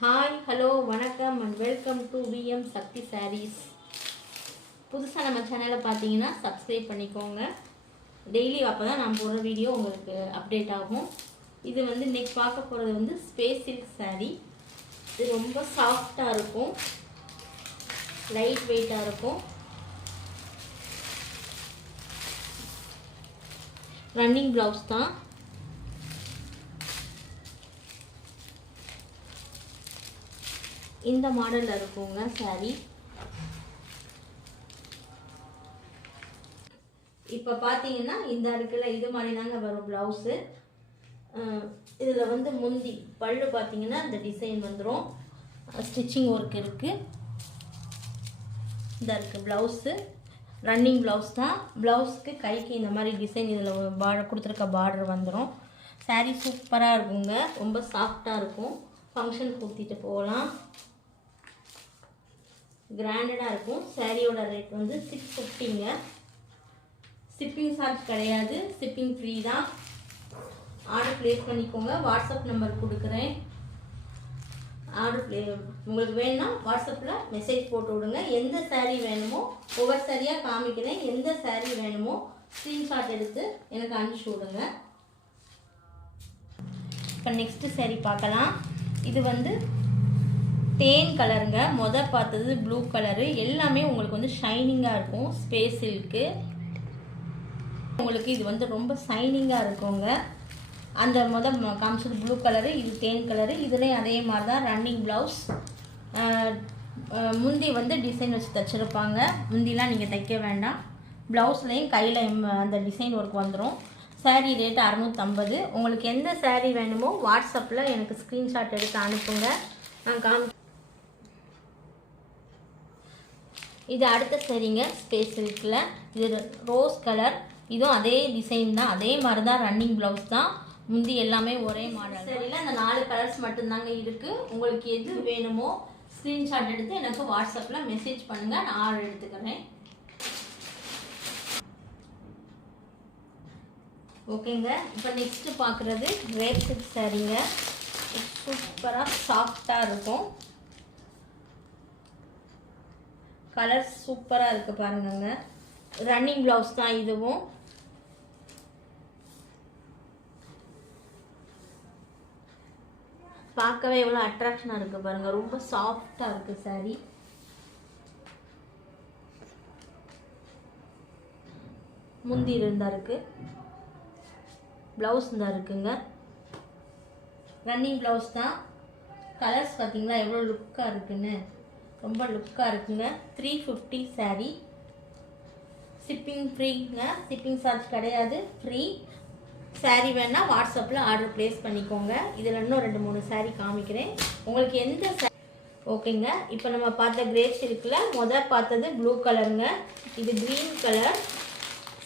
Hi hello வணக்கம் and welcome to VM சக்தி சாரீஸ். புதுசாக நம்ம சேனலை பார்த்தீங்கன்னா சப்ஸ்கிரைப் பண்ணிக்கோங்க. டெய்லி அப்போ தான் நான் போடுற வீடியோ உங்களுக்கு அப்டேட் ஆகும். இது வந்து இன்றைக்கி பார்க்க போகிறது வந்து ஸ்பேஸ் சில்க் சாரீ. இது ரொம்ப சாஃப்டாக இருக்கும், லைட் வெயிட்டாக இருக்கும். ரன்னிங் ப்ளவுஸ் தான். இந்த மாடலில் இருக்குங்க சாரீ. இப்போ பார்த்தீங்கன்னா இந்த இருக்குல்ல, இது மாதிரி தாங்க வரும் ப்ளவுஸு. இதில் வந்து முந்தி பல்லு பார்த்தீங்கன்னா இந்த டிசைன் வந்துடும். ஸ்டிச்சிங் ஒர்க் இருக்குது. இந்த இருக்குது ப்ளவுஸு. ரன்னிங் ப்ளவுஸ் தான். ப்ளவுஸுக்கு கைக்கு இந்த மாதிரி டிசைன் இதில் கொடுத்துருக்க பார்டர் வந்துடும். சாரீ சூப்பராக இருக்குங்க, ரொம்ப சாஃப்டாக இருக்கும். ஃபங்க்ஷன் ஊற்றிட்டு போகலாம், கிராண்டடாக இருக்கும். சாரியோட ரேட் வந்து 650ங்க. ஷிப்பிங் சார்ஜ் கிடையாது, ஷிப்பிங் ஃப்ரீ தான். ஆர்டர் ப்ளேஸ் பண்ணிக்கோங்க. வாட்ஸ்அப் நம்பர் கொடுக்குறேன். உங்களுக்கு வேணும்னா வாட்ஸ்அப்பில் மெசேஜ் போட்டு விடுங்க. எந்த சாரீ வேணுமோ ஒவ்வொரு சாரியாக காமிக்கிறேன். எந்த சாரீ வேணுமோ ஸ்க்ரீன்ஷாட் எடுத்து எனக்கு அனுப்பிச்சி விடுங்க. இப்போ நெக்ஸ்ட்டு சாரீ பார்க்கலாம். இது வந்து தேன் கலருங்க. பார்த்தது ப்ளூ கலரு. எல்லாமே உங்களுக்கு வந்து ஷைனிங்காக இருக்கும். ஸ்பேஸ் சில்க்கு உங்களுக்கு இது வந்து ரொம்ப ஷைனிங்காக இருக்குங்க. அந்த காமிச்சது ப்ளூ கலரு, இது தேன் கலரு. இதுலேயும் அதே மாதிரி தான் ரன்னிங் ப்ளவுஸ். முந்தி வந்து டிசைன் வச்சு தைச்சிருப்பாங்க. முந்திலாம் நீங்கள் தைக்க வேண்டாம். ப்ளவுஸ்லேயும் கையில் அந்த டிசைன் ஒர்க் வந்துடும். சாரீ ரேட்டு 650. உங்களுக்கு எந்த சாரீ வேணுமோ வாட்ஸ்அப்பில் எனக்கு ஸ்க்ரீன்ஷாட் எடுத்து அனுப்புங்க, நான் இது அடுத்த சாரீங்க. ஸ்பேஸ் சில்கில் இது ரோஸ் கலர். இதுவும் அதே டிசைன் தான், அதே மாதிரி தான். ரன்னிங் ப்ளவுஸ் தான். முந்தி எல்லாமே ஒரே மாடல். சரிங்களா, இந்த 4 கலர்ஸ் மட்டும்தாங்க இருக்குது. உங்களுக்கு எது வேணுமோ ஸ்க்ரீன்ஷாட் எடுத்து எனக்கு வாட்ஸ்அப்பில் மெசேஜ் பண்ணுங்கள், நான் ஆர்டர் எடுத்துக்கிறேன். ஓகேங்க. இப்போ நெக்ஸ்ட்டு பார்க்குறது கிரேப் சில்க் சாரீங்க. சூப்பராக சாஃப்டாக இருக்கும். கலர் சூப்பராக இருக்குது பாருங்கங்க. ரன்னிங் ப்ளவுஸ் தான் இதுவும். பார்க்கவே எவ்வளோ அட்ராக்ஷனாக இருக்குது பாருங்கள். ரொம்ப சாஃப்டாக இருக்குது சாரீ. முந்தி இருந்தா இருக்குது, ப்ளவுஸ் தான் இருக்குங்க. ரன்னிங் ப்ளவுஸ் தான். கலர்ஸ் பார்த்தீங்களா எவ்வளோ லுக்காக இருக்குன்னு, ரொம்ப லுக்காக இருக்குங்க. 350 சாரீ. ஷிப்பிங் ஃப்ரீங்க, ஷிப்பிங் சார்ஜ் கிடையாது, ஃப்ரீ. சாரீ வேணால் வாட்ஸ்அப்பில் ஆர்டர் ப்ளேஸ் பண்ணிக்கோங்க. இதில் இன்னும் 2-3 சாரீ காமிக்கிறேன். உங்களுக்கு எந்த ஓகேங்க. இப்போ நம்ம பார்த்த கிரேப் சில்கில் பார்த்தது ப்ளூ கலருங்க. இது க்ரீன் கலர்.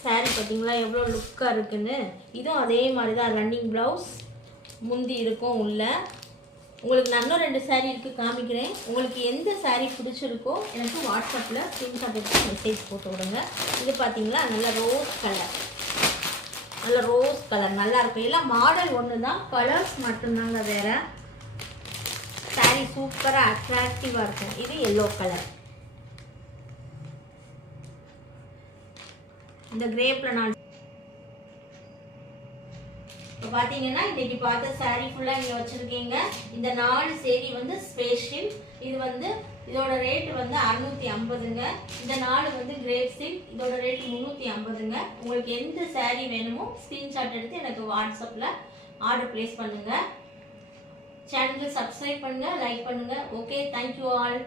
சாரீ பார்த்தீங்களா எவ்வளோ லுக்காக இருக்குன்னு. இதுவும் அதே மாதிரி தான். ரன்னிங் ப்ளவுஸ், முந்தி இருக்கும் உள்ள. உங்களுக்கு நான் இன்னும் 2 சாரீ இருக்குது, காமிக்கிறேன். உங்களுக்கு எந்த சாரீ பிடிச்சிருக்கோ எனக்கு வாட்ஸ்அப்பில் ஸ்க்ரீன்ஷாட் எடுத்து மெசேஜ் போட்டு விடுங்க. இது பார்த்தீங்களா நல்ல ரோஸ் கலர், நல்ல ரோஸ் கலர் நல்லா இருக்கும். எல்லாம் மாடல் ஒன்று தான், கலர்ஸ் மட்டும்தாங்க வேறு. சாரீ சூப்பராக அட்ராக்டிவாக இருக்கும். இது எல்லோ கலர். இந்த கிரேப்பில் நான் இப்போ பார்த்தீங்கன்னா இன்றைக்கி பார்த்த சாரீ ஃபுல்லாக இங்கே வச்சுருக்கீங்க. இந்த 4 சேரீ வந்து ஸ்பெஷல். இது வந்து இதோட ரேட்டு வந்து 650ங்க. இந்த 4 வந்து கிரேப் சில்க். இதோட ரேட்டு 350ங்க. உங்களுக்கு எந்த சாரீ வேணுமோ ஸ்க்ரீன்ஷாட் எடுத்து எனக்கு வாட்ஸ்அப்பில் ஆர்டர் ப்ளேஸ் பண்ணுங்கள். சேனலுக்கு சப்ஸ்கிரைப் பண்ணுங்கள், லைக் பண்ணுங்கள். Okay, thank you all.